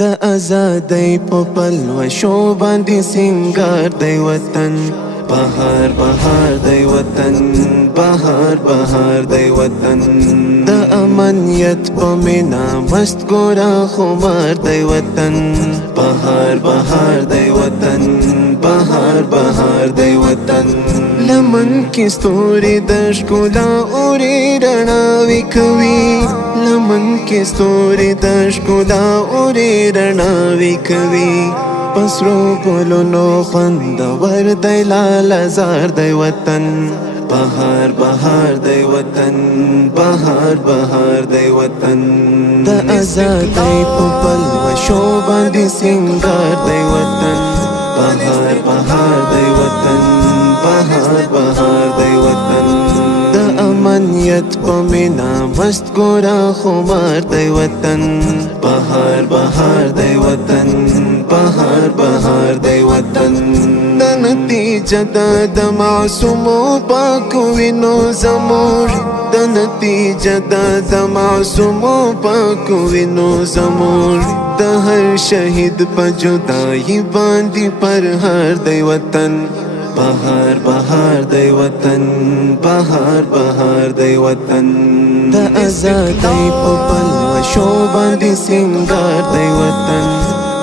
د آزادۍ په پلوشو باندې سینګار دی وطن. بهار بهار دی وطن، بهار بهار دی وطن. د امنیت په مینا مست ګورا خمار دی وطن. بهار بهار دی وطن، بهار بهار دی وطن. لمن کې ستوري د ښکلا اوري رڼاوې کوي، لمن کې ستوري د ښکلا اوري رڼاوې کوي. پسرو ګلونو خوندور دی لالهزار دی وطن. بهار بهار دی وطن، بهار بهار دی وطن. د آزادۍ په پلوشو باندې سینګار دی وطن. بهار بهار دی وطن، بهار بهار دی وطن. د امنیت په مینا مست ګورا خمار دی وطن. بهار بهار دی وطن، بهار بهار دی وطن. د نتیجه د معصومو پاکو وینو زموږ، د نتیجه د معصومو پاکو وینو زموږ. د هر شهید په جدایي باندې پرهار دی وطن. بهار بهار دی وطن، بهار بهار دی وطن. د آزادۍ په پلوشو باندې سینګار دی وطن.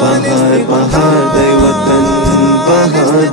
بهار بهار دی وطن، بهار